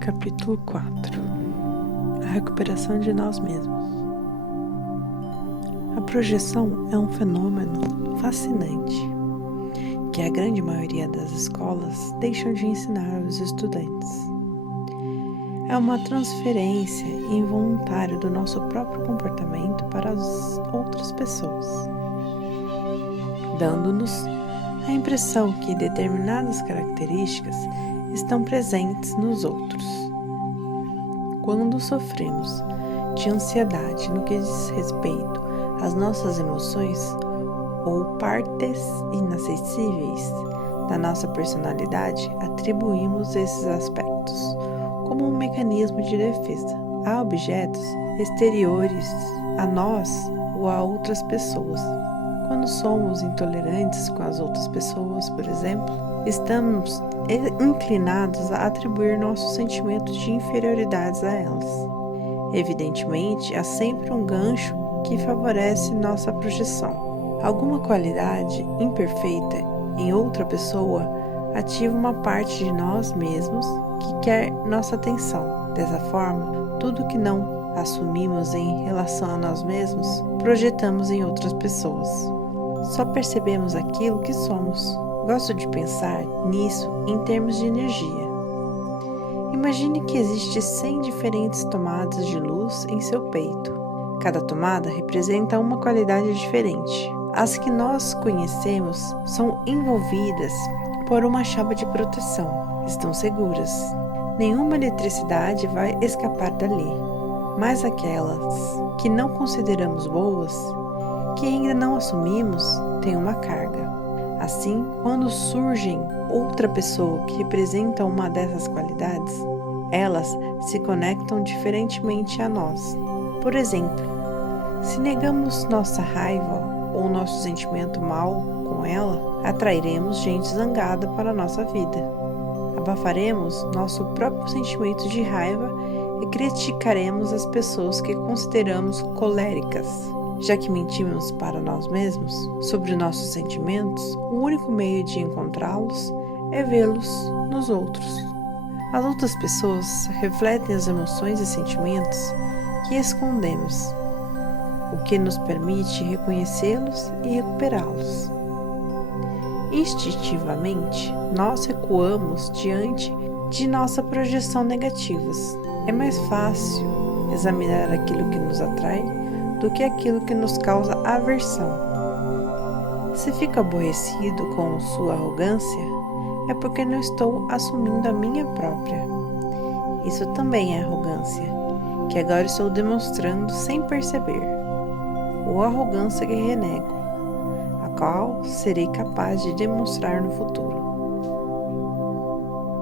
Capítulo 4. A recuperação de nós mesmos. A projeção é um fenômeno fascinante que a grande maioria das escolas deixam de ensinar aos estudantes. É uma transferência involuntária do nosso próprio comportamento para as outras pessoas, dando-nos a impressão que determinadas características estão presentes nos outros. Quando sofremos de ansiedade no que diz respeito às nossas emoções ou partes inacessíveis da nossa personalidade, atribuímos esses aspectos como um mecanismo de defesa a objetos exteriores a nós ou a outras pessoas. Quando somos intolerantes com as outras pessoas, por exemplo, estamos inclinados a atribuir nossos sentimentos de inferioridade a elas. Evidentemente, há sempre um gancho que favorece nossa projeção. Alguma qualidade imperfeita em outra pessoa ativa uma parte de nós mesmos que quer nossa atenção. Dessa forma, tudo que não assumimos em relação a nós mesmos, projetamos em outras pessoas. Só percebemos aquilo que somos. Gosto de pensar nisso em termos de energia. Imagine que existe 100 diferentes tomadas de luz em seu peito. Cada tomada representa uma qualidade diferente. As que nós conhecemos são envolvidas por uma chapa de proteção. Estão seguras. Nenhuma eletricidade vai escapar dali. Mas aquelas que não consideramos boas, que ainda não assumimos, têm uma carga. Assim, quando surgem outra pessoa que representa uma dessas qualidades, elas se conectam diferentemente a nós. Por exemplo, se negamos nossa raiva ou nosso sentimento mal com ela, atrairemos gente zangada para a nossa vida. Abafaremos nosso próprio sentimento de raiva e criticaremos as pessoas que consideramos coléricas. Já que mentimos para nós mesmos sobre nossos sentimentos, o único meio de encontrá-los é vê-los nos outros. As outras pessoas refletem as emoções e sentimentos que escondemos, o que nos permite reconhecê-los e recuperá-los. Instintivamente, nós recuamos diante de nossa projeção negativas. É mais fácil examinar aquilo que nos atrai do que aquilo que nos causa aversão. Se fico aborrecido com sua arrogância, é porque não estou assumindo a minha própria. Isso também é arrogância, que agora estou demonstrando sem perceber. Ou arrogância que renego, a qual serei capaz de demonstrar no futuro.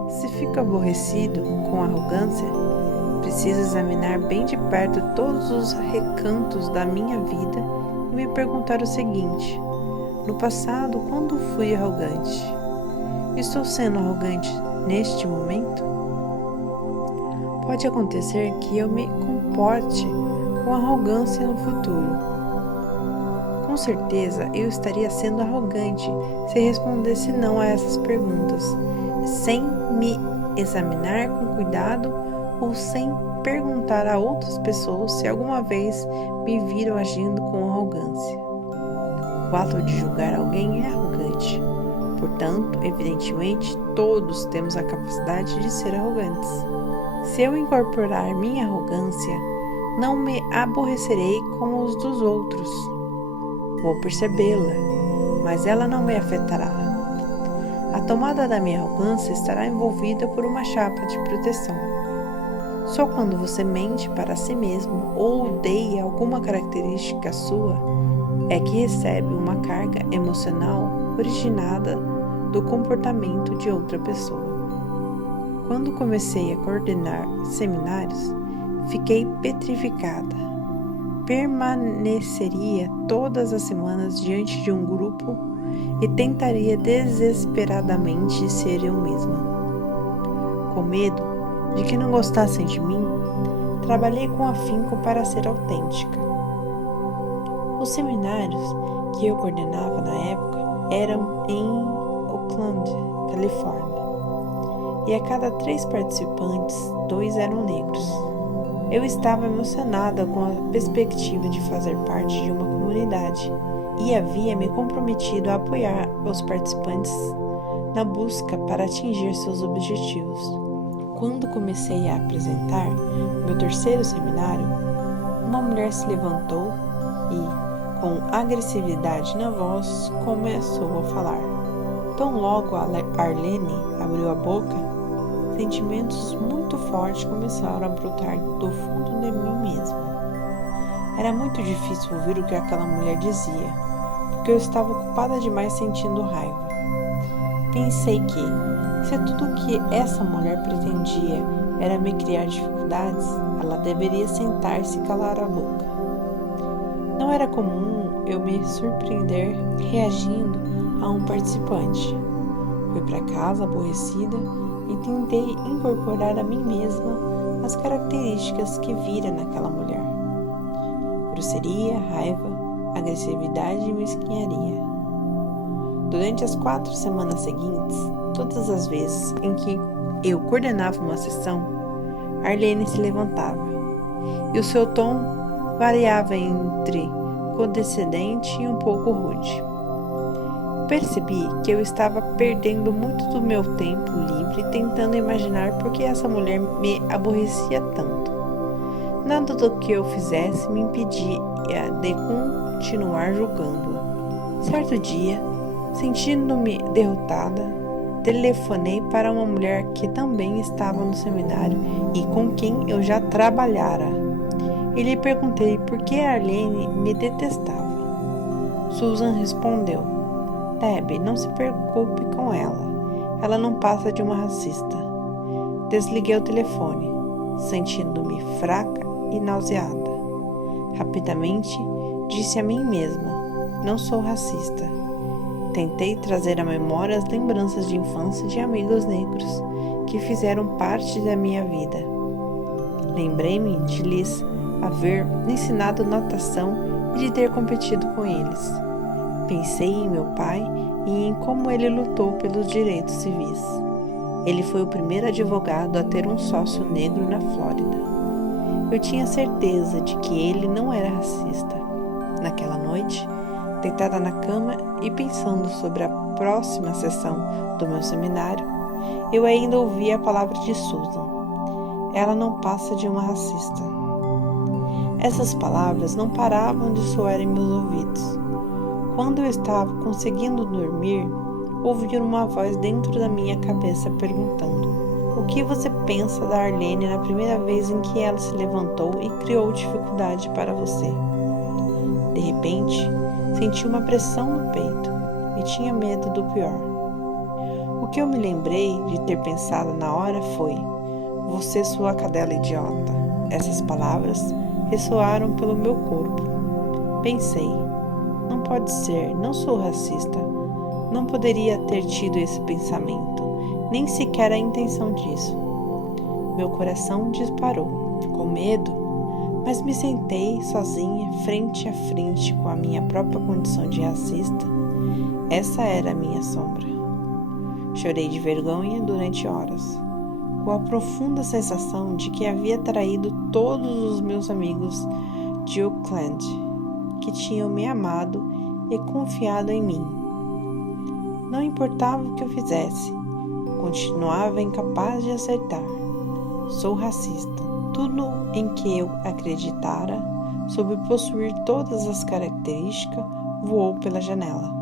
Se fico aborrecido com arrogância, preciso examinar bem de perto todos os recantos da minha vida e me perguntar o seguinte: no passado, quando fui arrogante? Estou sendo arrogante neste momento? Pode acontecer que eu me comporte com arrogância no futuro. Com certeza, eu estaria sendo arrogante se respondesse não a essas perguntas, sem me examinar com cuidado ou sem perguntar a outras pessoas se alguma vez me viram agindo com arrogância. O ato de julgar alguém é arrogante. Portanto, evidentemente, todos temos a capacidade de ser arrogantes. Se eu incorporar minha arrogância, não me aborrecerei com os dos outros. Vou percebê-la, mas ela não me afetará. A tomada da minha arrogância estará envolvida por uma chapa de proteção. Só quando você mente para si mesmo ou odeia alguma característica sua, é que recebe uma carga emocional originada do comportamento de outra pessoa. Quando comecei a coordenar seminários, fiquei petrificada. Permaneceria todas as semanas diante de um grupo e tentaria desesperadamente ser eu mesma. Com medo de que não gostassem de mim, trabalhei com afinco para ser autêntica. Os seminários que eu coordenava na época eram em Oakland, Califórnia. e a cada 3 participantes, 2 eram negros. Eu estava emocionada com a perspectiva de fazer parte de uma comunidade e havia me comprometido a apoiar os participantes na busca para atingir seus objetivos. Quando comecei a apresentar meu 3º seminário, uma mulher se levantou e, com agressividade na voz, começou a falar. Tão logo Arlene abriu a boca, sentimentos muito fortes começaram a brotar do fundo de mim mesma. Era muito difícil ouvir o que aquela mulher dizia, porque eu estava ocupada demais sentindo raiva. Pensei que, se tudo o que essa mulher pretendia era me criar dificuldades, ela deveria sentar-se e calar a boca. Não era comum eu me surpreender reagindo a um participante. Fui para casa aborrecida e tentei incorporar a mim mesma as características que vira naquela mulher: grosseria, raiva, agressividade e mesquinharia. Durante as 4 semanas seguintes, todas as vezes em que eu coordenava uma sessão, Arlene se levantava, e o seu tom variava entre condescendente e um pouco rude. Percebi que eu estava perdendo muito do meu tempo livre tentando imaginar por que essa mulher me aborrecia tanto. Nada do que eu fizesse me impedia de continuar julgando-a. Certo dia, sentindo-me derrotada, telefonei para uma mulher que também estava no seminário e com quem eu já trabalhara. E lhe perguntei por que Arlene me detestava. Susan respondeu: Deb, não se preocupe com ela. Ela não passa de uma racista. Desliguei o telefone, sentindo-me fraca e nauseada. Rapidamente, disse a mim mesma: não sou racista. Tentei trazer à memória as lembranças de infância de amigos negros que fizeram parte da minha vida. Lembrei-me de lhes haver ensinado natação e de ter competido com eles. Pensei em meu pai e em como ele lutou pelos direitos civis. Ele foi o primeiro advogado a ter um sócio negro na Flórida. Eu tinha certeza de que ele não era racista. Naquela noite, deitada na cama e pensando sobre a próxima sessão do meu seminário, eu ainda ouvia a palavra de Susan: ela não passa de uma racista. Essas palavras não paravam de soar em meus ouvidos. Quando eu estava conseguindo dormir, ouvi uma voz dentro da minha cabeça perguntando: o que você pensa da Arlene na primeira vez em que ela se levantou e criou dificuldade para você? De repente, senti uma pressão no peito e tinha medo do pior. O que eu me lembrei de ter pensado na hora foi: você, sua cadela idiota. Essas palavras ressoaram pelo meu corpo. Pensei: não pode ser, não sou racista. Não poderia ter tido esse pensamento, nem sequer a intenção disso. Meu coração disparou, com medo, mas me sentei sozinha, frente a frente com a minha própria condição de racista. Essa era a minha sombra. Chorei de vergonha durante horas, com a profunda sensação de que havia traído todos os meus amigos de Oakland, que tinham me amado e confiado em mim. Não importava o que eu fizesse, continuava incapaz de acertar. Sou racista. Tudo em que eu acreditara, sobre possuir todas as características, voou pela janela.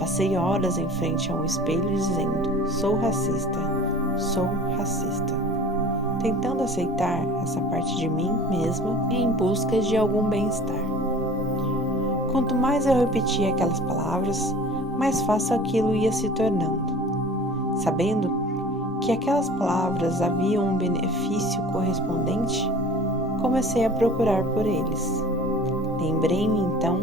Passei horas em frente a um espelho dizendo: sou racista, tentando aceitar essa parte de mim mesma em busca de algum bem-estar. Quanto mais eu repetia aquelas palavras, mais fácil aquilo ia se tornando. Sabendo que aquelas palavras haviam um benefício correspondente, comecei a procurar por eles. Lembrei-me então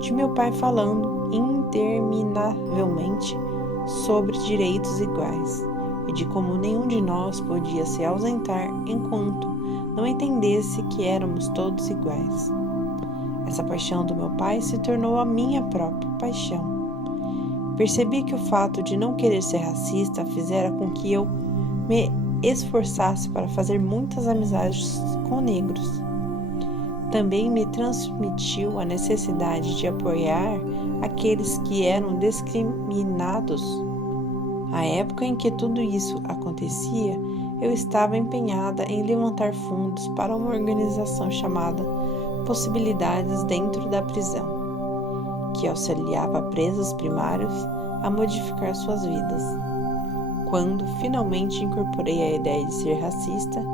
de meu pai falando interminavelmente sobre direitos iguais e de como nenhum de nós podia se ausentar enquanto não entendesse que éramos todos iguais. Essa paixão do meu pai se tornou a minha própria paixão. Percebi que o fato de não querer ser racista fizera com que eu me esforçasse para fazer muitas amizades com negros. Também me transmitiu a necessidade de apoiar aqueles que eram discriminados. À época em que tudo isso acontecia, eu estava empenhada em levantar fundos para uma organização chamada Possibilidades dentro da prisão, que auxiliava presos primários a modificar suas vidas. Quando finalmente incorporei a ideia de ser racista,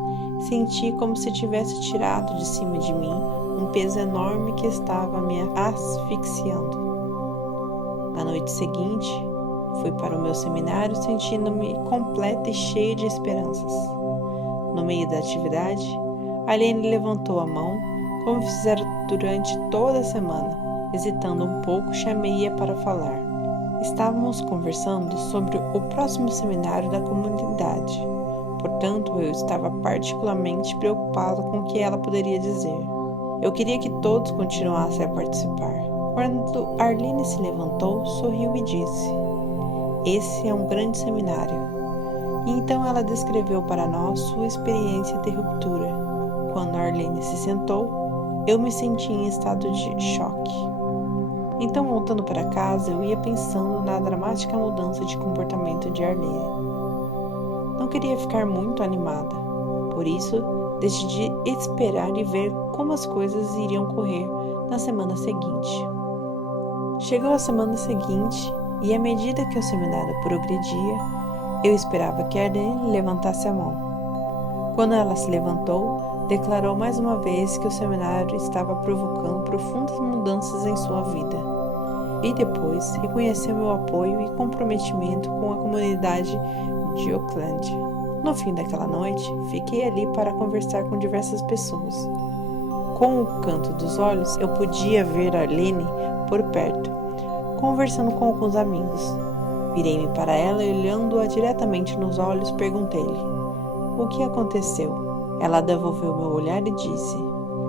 senti como se tivesse tirado de cima de mim um peso enorme que estava me asfixiando. Na noite seguinte, fui para o meu seminário sentindo-me completa e cheia de esperanças. No meio da atividade, Arlene levantou a mão, como fizera durante toda a semana. Hesitando um pouco, chamei-a para falar. Estávamos conversando sobre o próximo seminário da comunidade. Portanto, eu estava particularmente preocupado com o que ela poderia dizer. Eu queria que todos continuassem a participar. Quando Arlene se levantou, sorriu e disse: "Esse é um grande seminário." E então ela descreveu para nós sua experiência de ruptura. Quando Arlene se sentou, eu me senti em estado de choque. Então, voltando para casa, eu ia pensando na dramática mudança de comportamento de Arlene. Não queria ficar muito animada, por isso decidi esperar e ver como as coisas iriam correr na semana seguinte. Chegou a semana seguinte e, à medida que o seminário progredia, eu esperava que Arlene levantasse a mão. Quando ela se levantou, declarou mais uma vez que o seminário estava provocando profundas mudanças em sua vida. E depois reconheceu meu apoio e comprometimento com a comunidade de Oakland. No fim daquela noite, fiquei ali para conversar com diversas pessoas. Com o canto dos olhos, eu podia ver Arlene por perto, conversando com alguns amigos. Virei-me para ela e, olhando-a diretamente nos olhos, perguntei-lhe: "O que aconteceu?" Ela devolveu meu olhar e disse: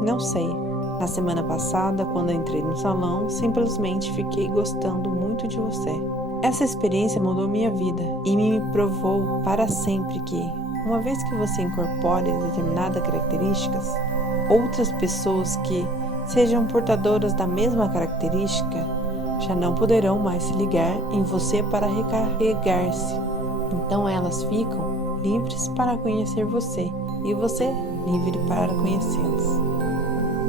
"Não sei. Na semana passada, quando entrei no salão, simplesmente fiquei gostando muito de você." Essa experiência mudou minha vida e me provou para sempre que, uma vez que você incorpore determinadas características, outras pessoas que sejam portadoras da mesma característica já não poderão mais se ligar em você para recarregar-se. Então elas ficam livres para conhecer você e você livre para conhecê-las.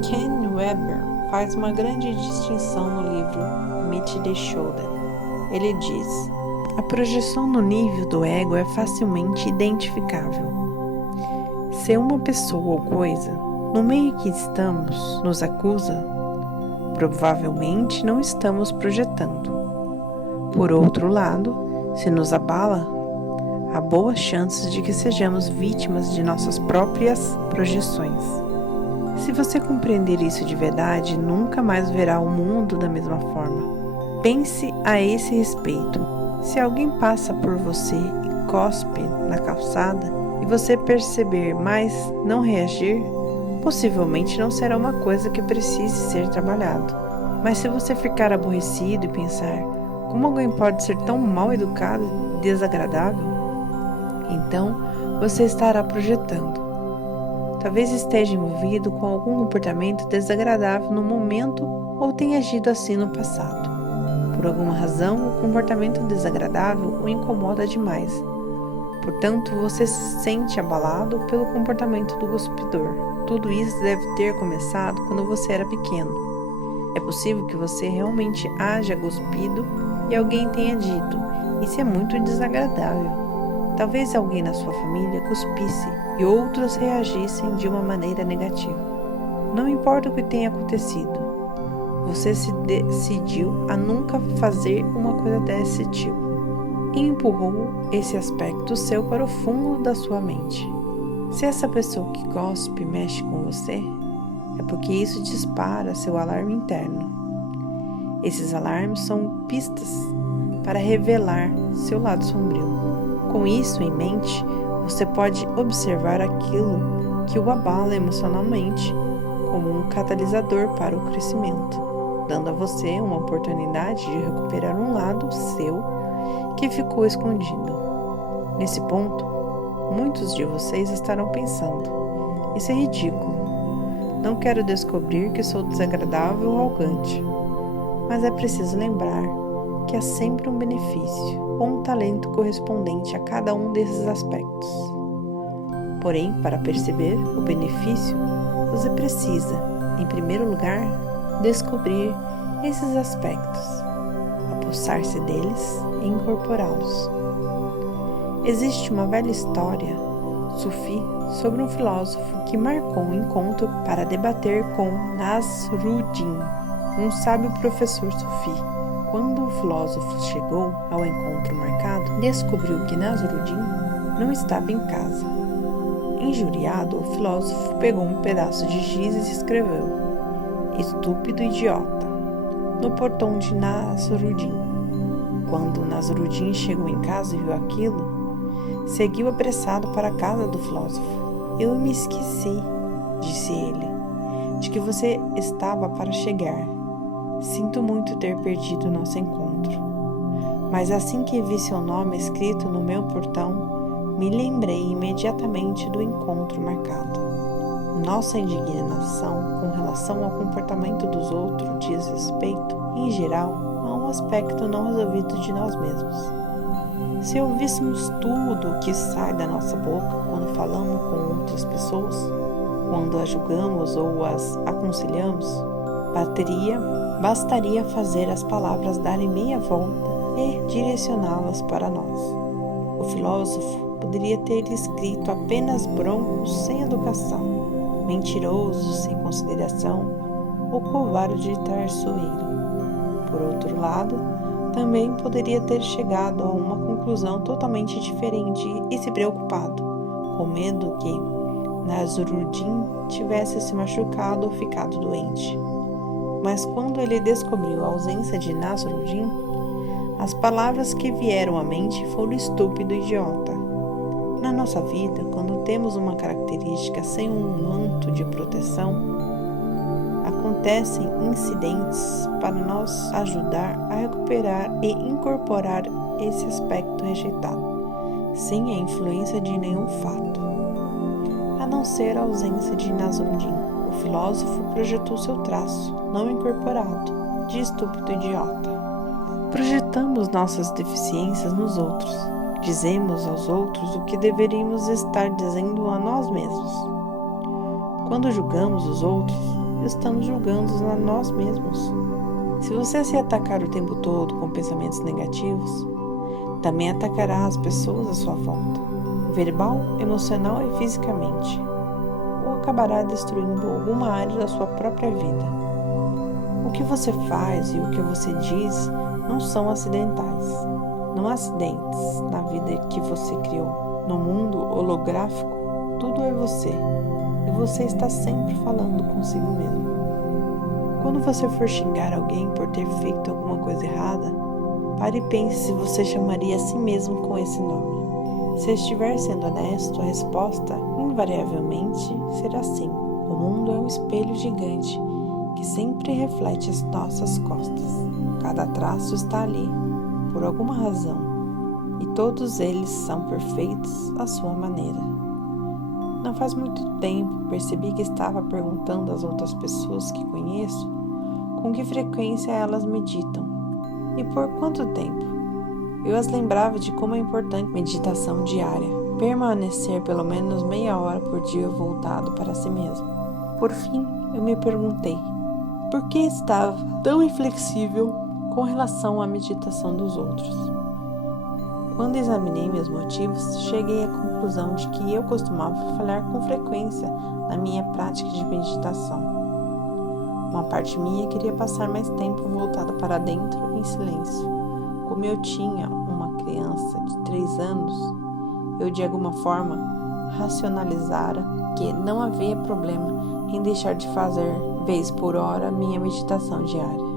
Ken Weber faz uma grande distinção no livro Meet the Shoulder. Ele diz: a projeção no nível do ego é facilmente identificável. Se uma pessoa ou coisa, no meio que estamos, nos acusa, provavelmente não estamos projetando. Por outro lado, se nos abala, há boas chances de que sejamos vítimas de nossas próprias projeções. Se você compreender isso de verdade, nunca mais verá o mundo da mesma forma. Pense a esse respeito. Se alguém passa por você e cospe na calçada, e você perceber, mas não reagir, possivelmente não será uma coisa que precise ser trabalhado. Mas se você ficar aborrecido e pensar: como alguém pode ser tão mal educado e desagradável? Então, você estará projetando. Talvez esteja envolvido com algum comportamento desagradável no momento ou tenha agido assim no passado. Por alguma razão, o comportamento desagradável o incomoda demais. Portanto, você se sente abalado pelo comportamento do cuspidor. Tudo isso deve ter começado quando você era pequeno. É possível que você realmente haja cuspido e alguém tenha dito: isso é muito desagradável. Talvez alguém na sua família cuspisse e outros reagissem de uma maneira negativa. Não importa o que tenha acontecido, você se decidiu a nunca fazer uma coisa desse tipo e empurrou esse aspecto seu para o fundo da sua mente. Se essa pessoa que cospe mexe com você, é porque isso dispara seu alarme interno. Esses alarmes são pistas para revelar seu lado sombrio. Com isso em mente, você pode observar aquilo que o abala emocionalmente como um catalisador para o crescimento. dando a você uma oportunidade de recuperar um lado seu que ficou escondido. Nesse ponto, muitos de vocês estarão pensando: isso é ridículo. Não quero descobrir que sou desagradável ou arrogante. Mas é preciso lembrar que há sempre um benefício ou um talento correspondente a cada um desses aspectos. Porém, para perceber o benefício, você precisa, em primeiro lugar, descobrir esses aspectos, apossar-se deles e incorporá-los. Existe uma velha história sufi sobre um filósofo que marcou um encontro para debater com Nasruddin, um sábio professor sufi. Quando o filósofo chegou ao encontro marcado, descobriu que Nasruddin não estava em casa. Injuriado, o filósofo pegou um pedaço de giz e escreveu: "Estúpido idiota", no portão de Nasruddin. Quando Nasruddin chegou em casa e viu aquilo, seguiu apressado para a casa do filósofo. "Eu me esqueci", disse ele, "de que você estava para chegar. Sinto muito ter perdido nosso encontro. Mas assim que vi seu nome escrito no meu portão, me lembrei imediatamente do encontro marcado. Nossa indignação com relação ao comportamento dos outros diz respeito, em geral, a um aspecto não resolvido de nós mesmos. Se ouvíssemos tudo o que sai da nossa boca quando falamos com outras pessoas, quando as julgamos ou as aconselhamos, bastaria fazer as palavras darem meia volta e direcioná-las para nós. O filósofo poderia ter escrito apenas bronco sem educação, mentiroso sem consideração ou covarde traiçoeiro. Por outro lado, também poderia ter chegado a uma conclusão totalmente diferente e se preocupado, com medo que Nasruddin tivesse se machucado ou ficado doente. Mas quando ele descobriu a ausência de Nasruddin, as palavras que vieram à mente foram estúpido e idiota. Na nossa vida, quando temos uma característica sem um manto de proteção, acontecem incidentes para nos ajudar a recuperar e incorporar esse aspecto rejeitado, sem a influência de nenhum fato, a não ser a ausência de Nasruddin. O filósofo projetou seu traço, não incorporado, de estúpido idiota. Projetamos nossas deficiências nos outros. Dizemos aos outros o que deveríamos estar dizendo a nós mesmos. Quando julgamos os outros, estamos julgando a nós mesmos. Se você se atacar o tempo todo com pensamentos negativos, também atacará as pessoas à sua volta, verbal, emocional e fisicamente, ou acabará destruindo alguma área da sua própria vida. O que você faz e o que você diz não são acidentais. Não há acidentes na vida que você criou. No mundo holográfico, tudo é você, e você está sempre falando consigo mesmo. Quando você for xingar alguém por ter feito alguma coisa errada, pare e pense se você chamaria a si mesmo com esse nome. Se estiver sendo honesto, a resposta, invariavelmente, será sim. O mundo é um espelho gigante que sempre reflete as nossas costas. Cada traço está ali, por alguma razão, e todos eles são perfeitos à sua maneira. Não faz muito tempo percebi que estava perguntando às outras pessoas que conheço com que frequência elas meditam e por quanto tempo. Eu as lembrava de como é importante meditação diária, permanecer pelo menos meia hora por dia voltado para si mesmo. Por fim, eu me perguntei por que estava tão inflexível com relação à meditação dos outros. Quando examinei meus motivos, cheguei à conclusão de que eu costumava falhar com frequência na minha prática de meditação. Uma parte minha queria passar mais tempo voltada para dentro em silêncio. Como eu tinha uma criança de 3 anos, eu de alguma forma racionalizara que não havia problema em deixar de fazer, vez por hora, minha meditação diária.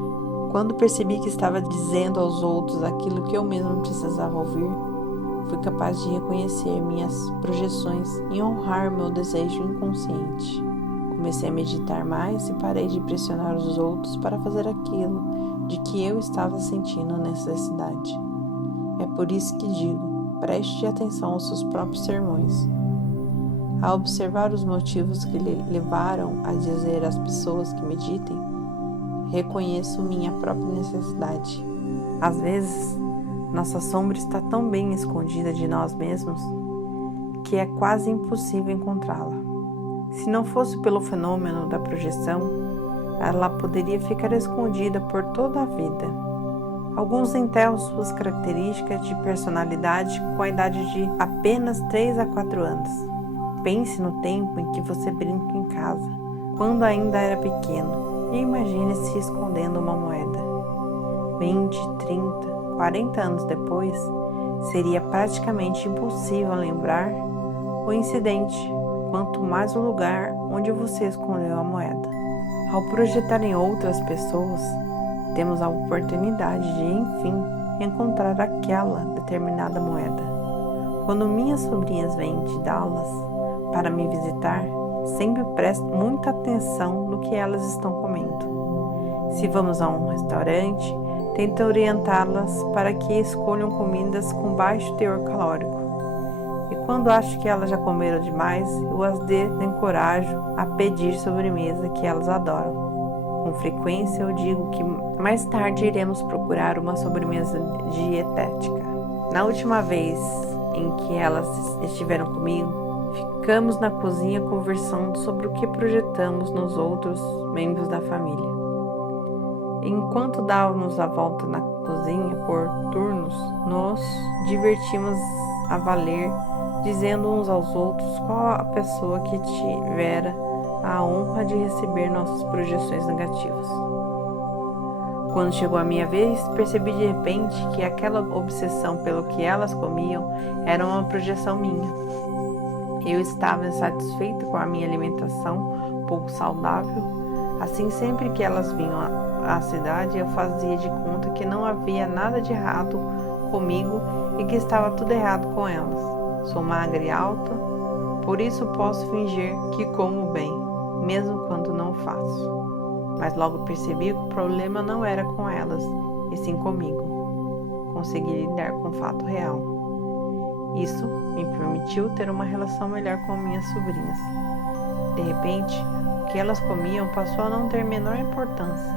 Quando percebi que estava dizendo aos outros aquilo que eu mesmo precisava ouvir, fui capaz de reconhecer minhas projeções e honrar meu desejo inconsciente. Comecei a meditar mais e parei de pressionar os outros para fazer aquilo de que eu estava sentindo necessidade. É por isso que digo, preste atenção aos seus próprios sermões. Ao observar os motivos que lhe levaram a dizer às pessoas que meditem, reconheço minha própria necessidade. Às vezes, nossa sombra está tão bem escondida de nós mesmos que é quase impossível encontrá-la. Se não fosse pelo fenômeno da projeção, ela poderia ficar escondida por toda a vida. Alguns enterram suas características de personalidade com a idade de apenas 3 a 4 anos. Pense no tempo em que você brinca em casa, quando ainda era pequeno, e imagine-se escondendo uma moeda. 20, 30, 40 anos depois, seria praticamente impossível lembrar o incidente, quanto mais o lugar onde você escondeu a moeda. Ao projetar em outras pessoas, temos a oportunidade de, enfim, encontrar aquela determinada moeda. Quando minhas sobrinhas vêm de Dallas para me visitar, sempre presto muita atenção no que elas estão comendo. Se vamos a um restaurante, tento orientá-las para que escolham comidas com baixo teor calórico. E quando acho que elas já comeram demais, eu as desencorajo a pedir sobremesa que elas adoram. Com frequência eu digo que mais tarde iremos procurar uma sobremesa dietética. Na última vez em que elas estiveram comigo, ficamos na cozinha conversando sobre o que projetamos nos outros membros da família. Enquanto dávamos a volta na cozinha por turnos, nos divertimos a valer, dizendo uns aos outros qual a pessoa que tivera a honra de receber nossas projeções negativas. Quando chegou a minha vez, percebi de repente que aquela obsessão pelo que elas comiam era uma projeção minha. Eu estava insatisfeita com a minha alimentação pouco saudável. Assim, sempre que elas vinham à cidade, eu fazia de conta que não havia nada de errado comigo e que estava tudo errado com elas. Sou magra e alta, por isso posso fingir que como bem, mesmo quando não faço. Mas logo percebi que o problema não era com elas, e sim comigo. Consegui lidar com o fato real. Isso me permitiu ter uma relação melhor com minhas sobrinhas. De repente, o que elas comiam passou a não ter menor importância.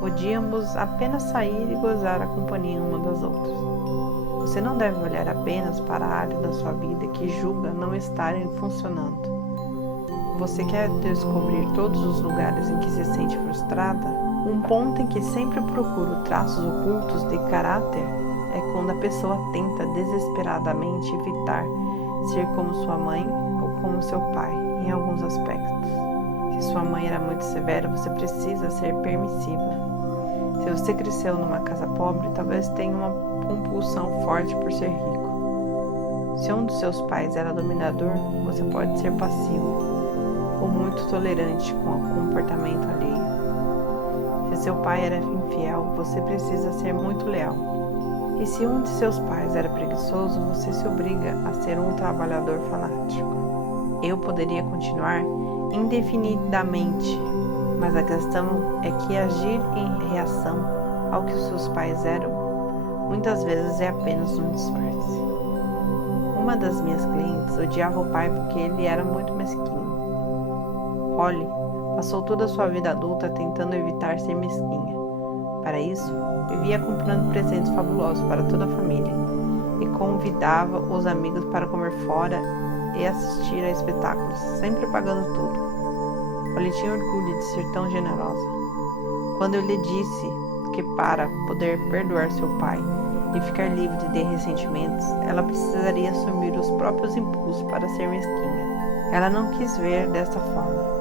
Podíamos apenas sair e gozar a companhia uma das outras. Você não deve olhar apenas para a área da sua vida que julga não estarem funcionando. Você quer descobrir todos os lugares em que se sente frustrada? Um ponto em que sempre procuro traços ocultos de caráter é quando a pessoa tenta desesperadamente evitar ser como sua mãe ou como seu pai em alguns aspectos. Se sua mãe era muito severa, você precisa ser permissiva. Se você cresceu numa casa pobre, talvez tenha uma compulsão forte por ser rico. Se um dos seus pais era dominador, você pode ser passivo ou muito tolerante com o comportamento alheio. Se seu pai era infiel, você precisa ser muito leal. E se um de seus pais era preguiçoso, você se obriga a ser um trabalhador fanático. Eu poderia continuar indefinidamente, mas a questão é que agir em reação ao que seus pais eram, muitas vezes é apenas um disfarce. Uma das minhas clientes odiava o pai porque ele era muito mesquinho. Holly passou toda a sua vida adulta tentando evitar ser mesquinha. Para isso, vivia comprando presentes fabulosos para toda a família e convidava os amigos para comer fora e assistir a espetáculos, sempre pagando tudo. Holly tinha orgulho de ser tão generosa. Quando eu lhe disse que para poder perdoar seu pai e ficar livre de ressentimentos, ela precisaria assumir os próprios impulsos para ser mesquinha. Ela não quis ver desta forma.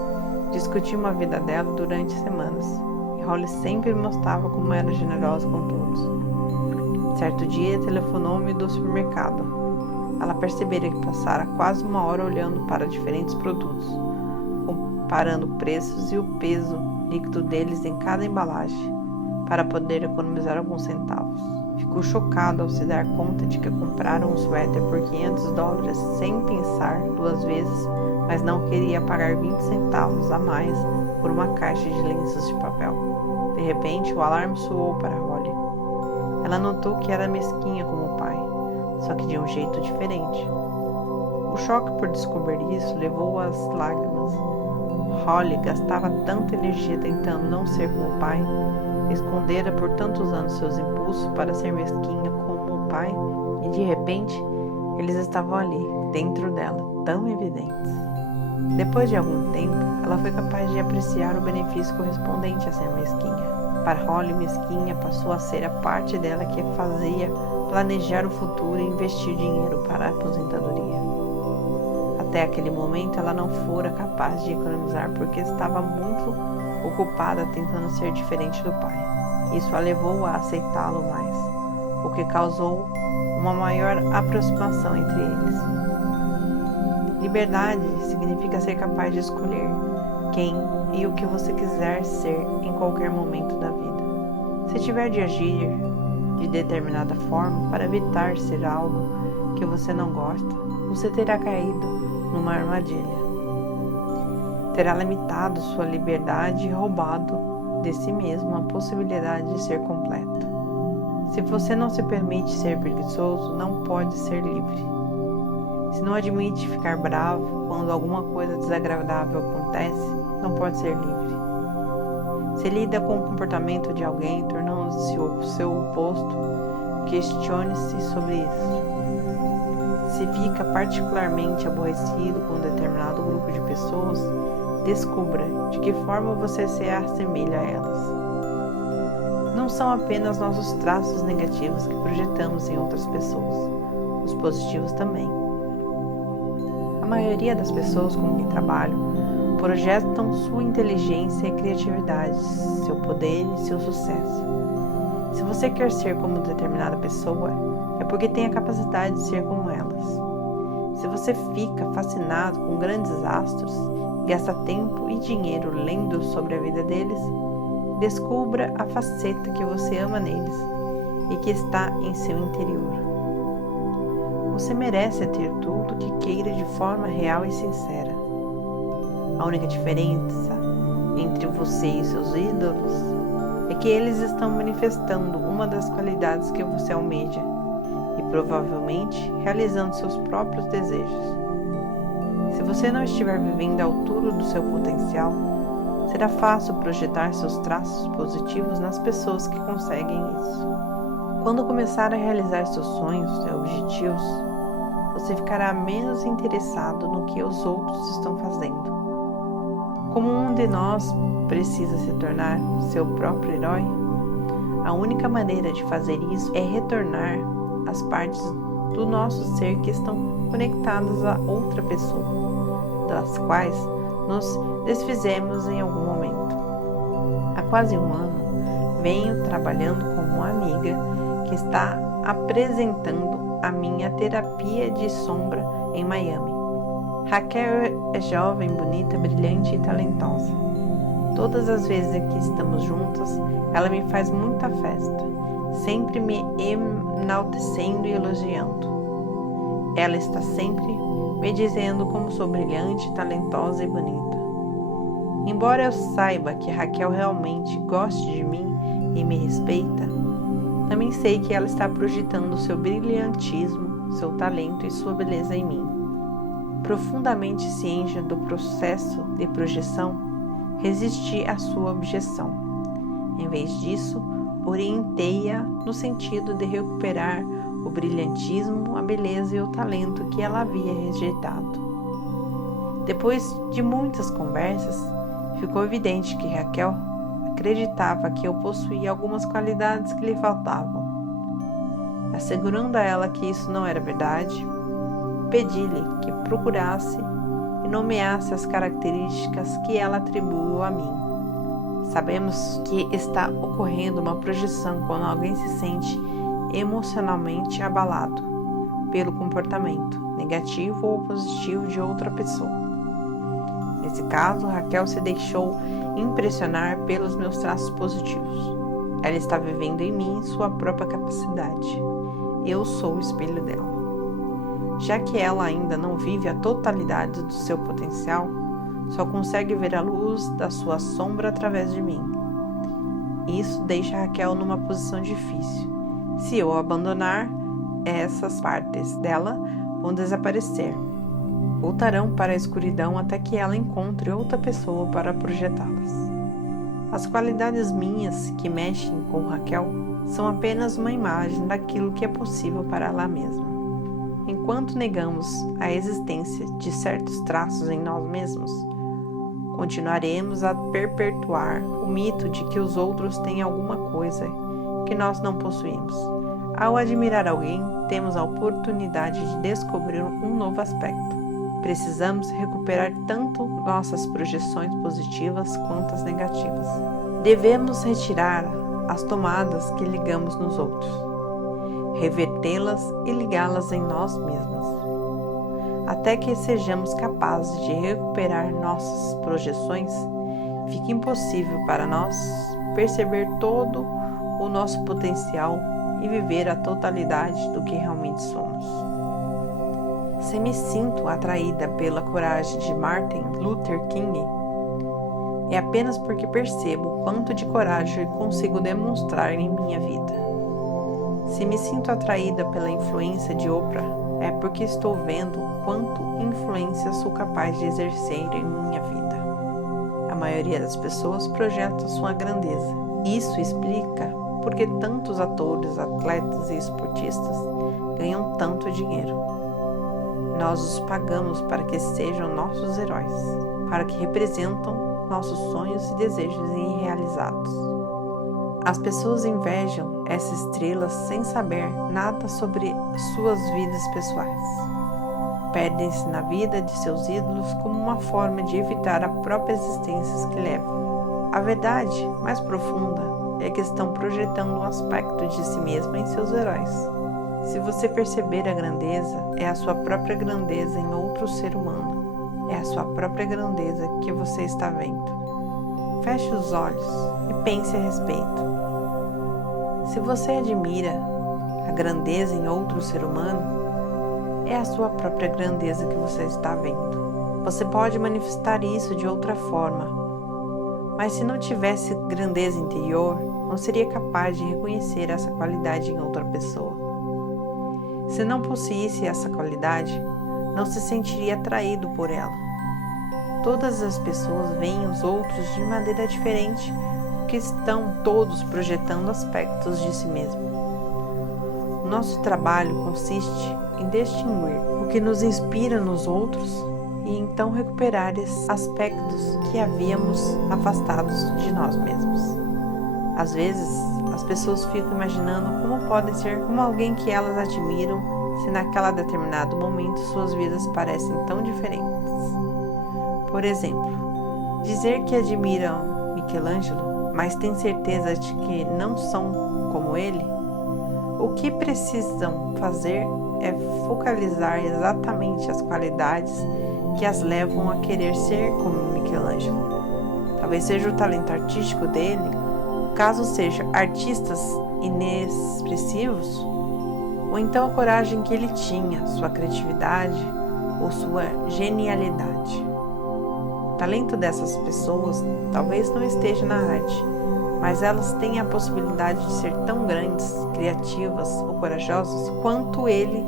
Discutimos a vida dela durante semanas, e Holly sempre mostrava como era generosa com todos. Certo dia, telefonou-me do supermercado. Ela percebera que passara quase 1 hora olhando para diferentes produtos, comparando preços e o peso líquido deles em cada embalagem, para poder economizar alguns centavos. ficou chocado ao se dar conta de que compraram um suéter por $500 sem pensar 2 vezes, mas não queria pagar 20 centavos a mais por uma caixa de lenços de papel. De repente, o alarme soou para Holly. Ela notou que era mesquinha como o pai, só que de um jeito diferente. O choque por descobrir isso levou-a às lágrimas. Holly gastava tanta energia tentando não ser como o pai, escondera por tantos anos seus impulsos para ser mesquinha como o pai, e de repente eles estavam ali, dentro dela, tão evidentes. Depois de algum tempo, ela foi capaz de apreciar o benefício correspondente a ser mesquinha. Para Holly, mesquinha passou a ser a parte dela que a fazia planejar o futuro e investir dinheiro para a aposentadoria. Até aquele momento, ela não fora capaz de economizar porque estava muito ocupada tentando ser diferente do pai. Isso a levou a aceitá-lo mais, o que causou uma maior aproximação entre eles. Liberdade significa ser capaz de escolher quem e o que você quiser ser em qualquer momento da vida. Se tiver de agir de determinada forma para evitar ser algo que você não gosta, você terá caído numa armadilha. Terá limitado sua liberdade e roubado de si mesmo a possibilidade de ser completo. Se você não se permite ser preguiçoso, não pode ser livre. Se não admite ficar bravo quando alguma coisa desagradável acontece, não pode ser livre. Se lida com o comportamento de alguém tornando-se o seu oposto, questione-se sobre isso. Se fica particularmente aborrecido com um determinado grupo de pessoas, descubra de que forma você se assemelha a elas. Não são apenas nossos traços negativos que projetamos em outras pessoas, os positivos também. A maioria das pessoas com quem trabalho projetam sua inteligência e criatividade, seu poder e seu sucesso. Se você quer ser como determinada pessoa, é porque tem a capacidade de ser como elas. Se você fica fascinado com grandes astros, gasta tempo e dinheiro lendo sobre a vida deles, descubra a faceta que você ama neles e que está em seu interior. Você merece ter tudo que queira de forma real e sincera. A única diferença entre você e seus ídolos é que eles estão manifestando uma das qualidades que você almeja e provavelmente realizando seus próprios desejos. Se você não estiver vivendo à altura do seu potencial, será fácil projetar seus traços positivos nas pessoas que conseguem isso. Quando começar a realizar seus sonhos e objetivos, você ficará menos interessado no que os outros estão fazendo. Como um de nós precisa se tornar seu próprio herói, a única maneira de fazer isso é retornar às partes do nosso ser que estão conectadas a outra pessoa, das quais nos desfizemos em algum momento. Há quase um ano, venho trabalhando com uma amiga que está apresentando a minha terapia de sombra em Miami. Raquel é jovem, bonita, brilhante e talentosa. Todas as vezes que estamos juntas, ela me faz muita festa, sempre me enaltecendo e elogiando. Ela está sempre me dizendo como sou brilhante, talentosa e bonita. Embora eu saiba que Raquel realmente goste de mim e me respeita, também sei que ela está projetando seu brilhantismo, seu talento e sua beleza em mim. Profundamente ciente do processo de projeção, resisti à sua objeção. Em vez disso, orientei-a no sentido de recuperar o brilhantismo, a beleza e o talento que ela havia rejeitado. Depois de muitas conversas, ficou evidente que Raquel acreditava que eu possuía algumas qualidades que lhe faltavam. Assegurando a ela que isso não era verdade, pedi-lhe que procurasse e nomeasse as características que ela atribuiu a mim. Sabemos que está ocorrendo uma projeção quando alguém se sente emocionalmente abalado pelo comportamento negativo ou positivo de outra pessoa. Nesse caso, Raquel se deixou impressionar pelos meus traços positivos. Ela está vivendo em mim sua própria capacidade. Eu sou o espelho dela. Já que ela ainda não vive a totalidade do seu potencial, só consegue ver a luz da sua sombra através de mim. Isso deixa Raquel numa posição difícil. Se eu abandonar, essas partes dela vão desaparecer. Voltarão para a escuridão até que ela encontre outra pessoa para projetá-las. As qualidades minhas que mexem com Raquel são apenas uma imagem daquilo que é possível para ela mesma. Enquanto negamos a existência de certos traços em nós mesmos, continuaremos a perpetuar o mito de que os outros têm alguma coisa que nós não possuímos. Ao admirar alguém, temos a oportunidade de descobrir um novo aspecto. Precisamos recuperar tanto nossas projeções positivas quanto as negativas. Devemos retirar as tomadas que ligamos nos outros, revertê-las e ligá-las em nós mesmas. Até que sejamos capazes de recuperar nossas projeções, fica impossível para nós perceber todo o nosso potencial e viver a totalidade do que realmente somos. Se me sinto atraída pela coragem de Martin Luther King, é apenas porque percebo o quanto de coragem consigo demonstrar em minha vida. Se me sinto atraída pela influência de Oprah, é porque estou vendo quanto influência sou capaz de exercer em minha vida. A maioria das pessoas projeta sua grandeza. Isso explica por que tantos atores, atletas e esportistas ganham tanto dinheiro. Nós os pagamos para que sejam nossos heróis, para que representam nossos sonhos e desejos irrealizados. As pessoas invejam essas estrelas sem saber nada sobre suas vidas pessoais. Perdem-se na vida de seus ídolos como uma forma de evitar a própria existência que levam. A verdade mais profunda é que estão projetando um aspecto de si mesma em seus heróis. Se você perceber a grandeza, é a sua própria grandeza em outro ser humano. É a sua própria grandeza que você está vendo. Feche os olhos e pense a respeito. Se você admira a grandeza em outro ser humano, é a sua própria grandeza que você está vendo. Você pode manifestar isso de outra forma, mas se não tivesse grandeza interior, não seria capaz de reconhecer essa qualidade em outra pessoa. Se não possuísse essa qualidade, não se sentiria atraído por ela. Todas as pessoas veem os outros de maneira diferente, porque estão todos projetando aspectos de si mesmo. O nosso trabalho consiste em distinguir o que nos inspira nos outros e então recuperar esses aspectos que havíamos afastados de nós mesmos. Às vezes, as pessoas ficam imaginando como podem ser como alguém que elas admiram se naquele determinado momento suas vidas parecem tão diferentes. Por exemplo, dizer que admiram Michelangelo, mas tem certeza de que não são como ele, o que precisam fazer é focalizar exatamente as qualidades que as levam a querer ser como Michelangelo. Talvez seja o talento artístico dele, caso seja artistas inexpressivos, ou então a coragem que ele tinha, sua criatividade ou sua genialidade. O talento dessas pessoas talvez não esteja na arte, mas elas têm a possibilidade de ser tão grandes, criativas ou corajosas quanto ele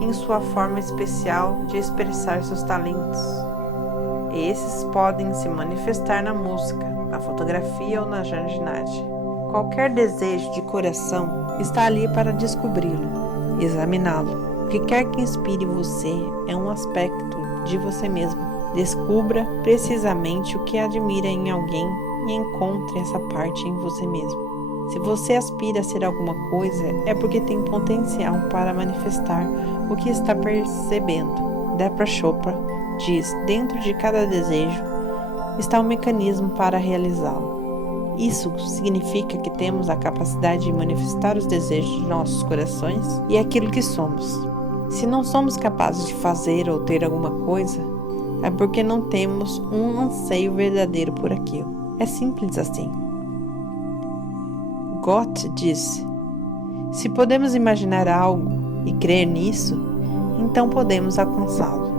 em sua forma especial de expressar seus talentos. Esses podem se manifestar na música, na fotografia ou na jardinagem. Qualquer desejo de coração está ali para descobri-lo, examiná-lo. O que quer que inspire você é um aspecto de você mesmo. Descubra precisamente o que admira em alguém e encontre essa parte em você mesmo. Se você aspira a ser alguma coisa, é porque tem potencial para manifestar o que está percebendo. Deepak Chopra diz: dentro de cada desejo está um mecanismo para realizá-lo. Isso significa que temos a capacidade de manifestar os desejos de nossos corações e aquilo que somos. Se não somos capazes de fazer ou ter alguma coisa, é porque não temos um anseio verdadeiro por aquilo. É simples assim. O Goethe disse: se podemos imaginar algo e crer nisso, então podemos alcançá-lo.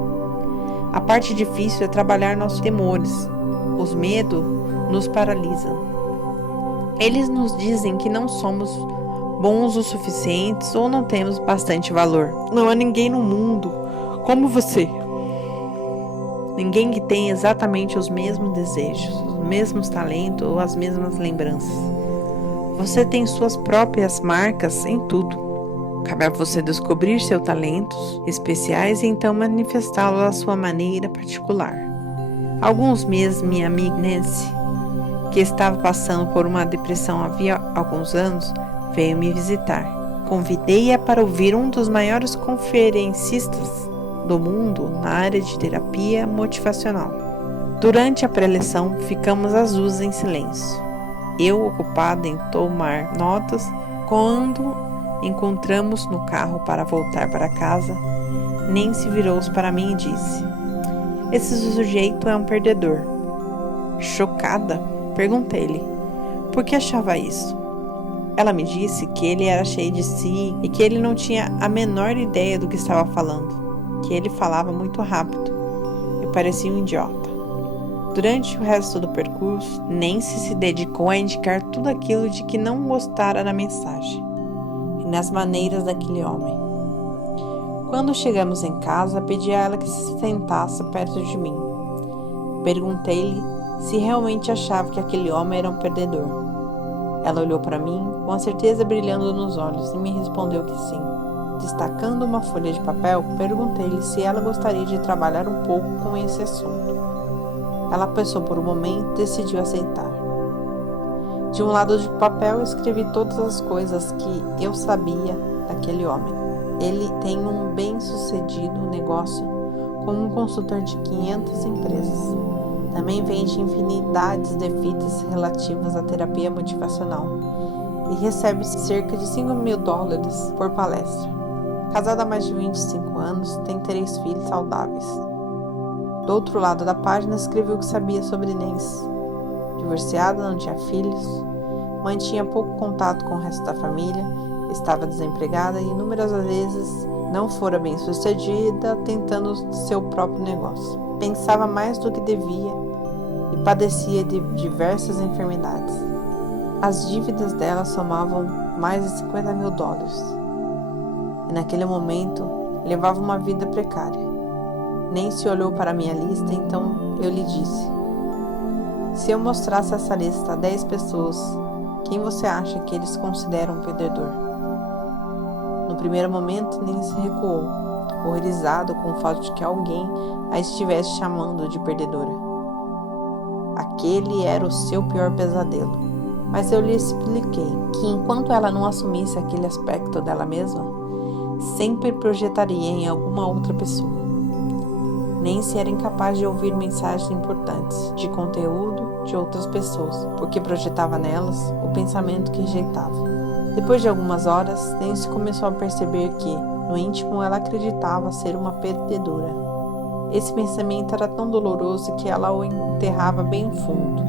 A parte difícil é trabalhar nossos temores. Os medos nos paralisam. Eles nos dizem que não somos bons o suficientes ou não temos bastante valor. Não há ninguém no mundo como você. Ninguém que tenha exatamente os mesmos desejos, os mesmos talentos ou as mesmas lembranças. Você tem suas próprias marcas em tudo. Cabe a você descobrir seus talentos especiais e então manifestá-los à sua maneira particular. Há alguns meses, minha amiga Nancy, que estava passando por uma depressão havia alguns anos, veio me visitar. Convidei-a para ouvir um dos maiores conferencistas do mundo na área de terapia motivacional. Durante a preleção, ficamos as duas em silêncio. Eu ocupada em tomar notas, quando encontramos no carro para voltar para casa, Nancy virou-se para mim e disse: esse sujeito é um perdedor. Chocada, perguntei-lhe por que achava isso. Ela me disse que ele era cheio de si e que ele não tinha a menor ideia do que estava falando, que ele falava muito rápido e parecia um idiota. Durante o resto do percurso, Nancy se dedicou a indicar tudo aquilo de que não gostara na mensagem e nas maneiras daquele homem. Quando chegamos em casa, pedi a ela que se sentasse perto de mim. Perguntei-lhe se realmente achava que aquele homem era um perdedor. Ela olhou para mim, com a certeza brilhando nos olhos, e me respondeu que sim. Destacando uma folha de papel, perguntei-lhe se ela gostaria de trabalhar um pouco com esse assunto. Ela pensou por um momento e decidiu aceitar. De um lado do papel, escrevi todas as coisas que eu sabia daquele homem. Ele tem um bem-sucedido negócio como um consultor de 500 empresas. Também vende infinidades de fitas relativas à terapia motivacional e recebe cerca de $5.000 por palestra. Casado há mais de 25 anos, tem 3 filhos saudáveis. Do outro lado da página, escrevi o que sabia sobre Nancy. Divorciada, não tinha filhos, mantinha pouco contato com o resto da família, estava desempregada e inúmeras vezes não fora bem sucedida tentando seu próprio negócio. Pensava mais do que devia e padecia de diversas enfermidades. As dívidas dela somavam mais de $50.000 e naquele momento levava uma vida precária. Nancy olhou para minha lista, então eu lhe disse: se eu mostrasse essa lista a 10 pessoas, quem você acha que eles consideram um perdedor? No primeiro momento, Nancy recuou, horrorizado com o fato de que alguém a estivesse chamando de perdedora. Aquele era o seu pior pesadelo. Mas eu lhe expliquei que enquanto ela não assumisse aquele aspecto dela mesma, sempre projetaria em alguma outra pessoa. Nancy era incapaz de ouvir mensagens importantes de conteúdo de outras pessoas, porque projetava nelas o pensamento que rejeitava. Depois de algumas horas, Nancy começou a perceber que, no íntimo, ela acreditava ser uma perdedora. Esse pensamento era tão doloroso que ela o enterrava bem fundo.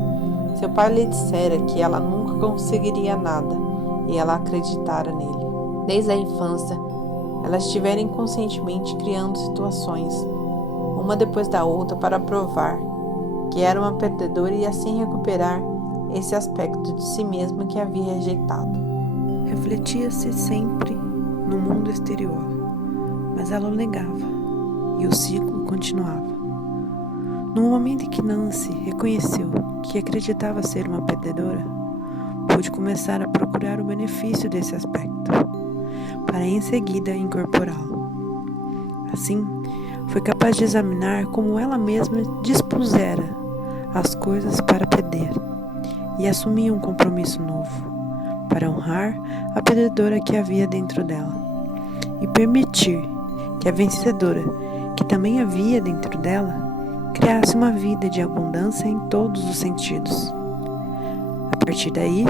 Seu pai lhe dissera que ela nunca conseguiria nada, e ela acreditara nele. Desde a infância, ela estivera inconscientemente criando situações, uma depois da outra, para provar que era uma perdedora e assim recuperar esse aspecto de si mesma que havia rejeitado. Refletia-se sempre no mundo exterior, mas ela o negava, e o ciclo continuava. No momento em que Nancy reconheceu que acreditava ser uma perdedora, pôde começar a procurar o benefício desse aspecto, para em seguida incorporá-lo. Assim, foi capaz de examinar como ela mesma dispusera as coisas para perder e assumir um compromisso novo, para honrar a perdedora que havia dentro dela e permitir que a vencedora, que também havia dentro dela, criasse uma vida de abundância em todos os sentidos. A partir daí,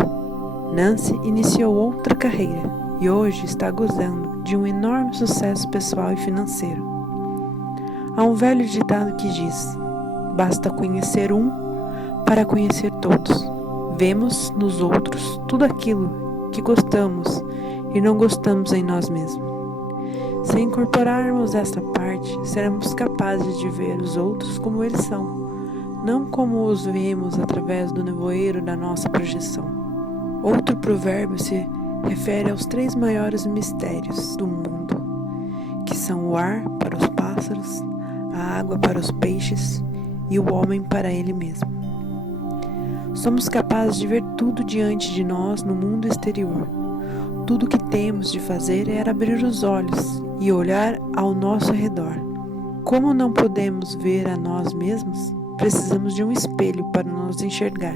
Nancy iniciou outra carreira e hoje está gozando de um enorme sucesso pessoal e financeiro. Há um velho ditado que diz: basta conhecer um para conhecer todos. Vemos nos outros tudo aquilo que gostamos e não gostamos em nós mesmos. Se incorporarmos esta parte, seremos capazes de ver os outros como eles são, não como os vemos através do nevoeiro da nossa projeção. Outro provérbio se refere aos 3 maiores mistérios do mundo, que são o ar para os pássaros, a água para os peixes e o homem para ele mesmo. Somos capazes de ver tudo diante de nós no mundo exterior. Tudo o que temos de fazer é abrir os olhos e olhar ao nosso redor. Como não podemos ver a nós mesmos, precisamos de um espelho para nos enxergar.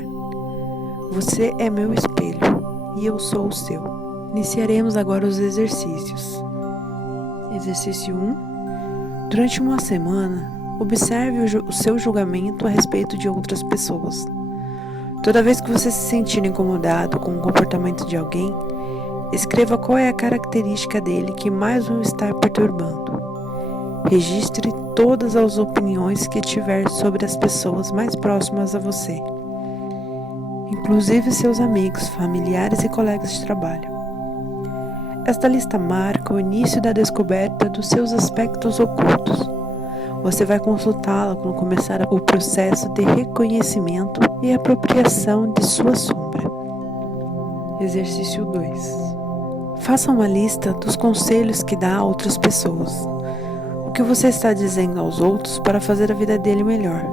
Você é meu espelho e eu sou o seu. Iniciaremos agora os exercícios. Exercício 1. Durante uma semana, observe o seu julgamento a respeito de outras pessoas. Toda vez que você se sentir incomodado com o comportamento de alguém, escreva qual é a característica dele que mais o está perturbando. Registre todas as opiniões que tiver sobre as pessoas mais próximas a você, inclusive seus amigos, familiares e colegas de trabalho. Esta lista marca o início da descoberta dos seus aspectos ocultos. Você vai consultá-la quando começar o processo de reconhecimento e apropriação de sua sombra. Exercício 2. Faça uma lista dos conselhos que dá a outras pessoas. O que você está dizendo aos outros para fazer a vida dele melhor.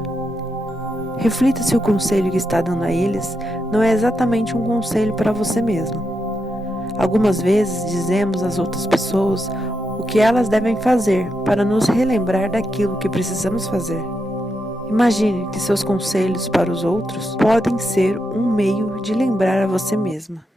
Reflita se o conselho que está dando a eles não é exatamente um conselho para você mesmo. Algumas vezes dizemos às outras pessoas o que elas devem fazer para nos relembrar daquilo que precisamos fazer. Imagine que seus conselhos para os outros podem ser um meio de lembrar a você mesma.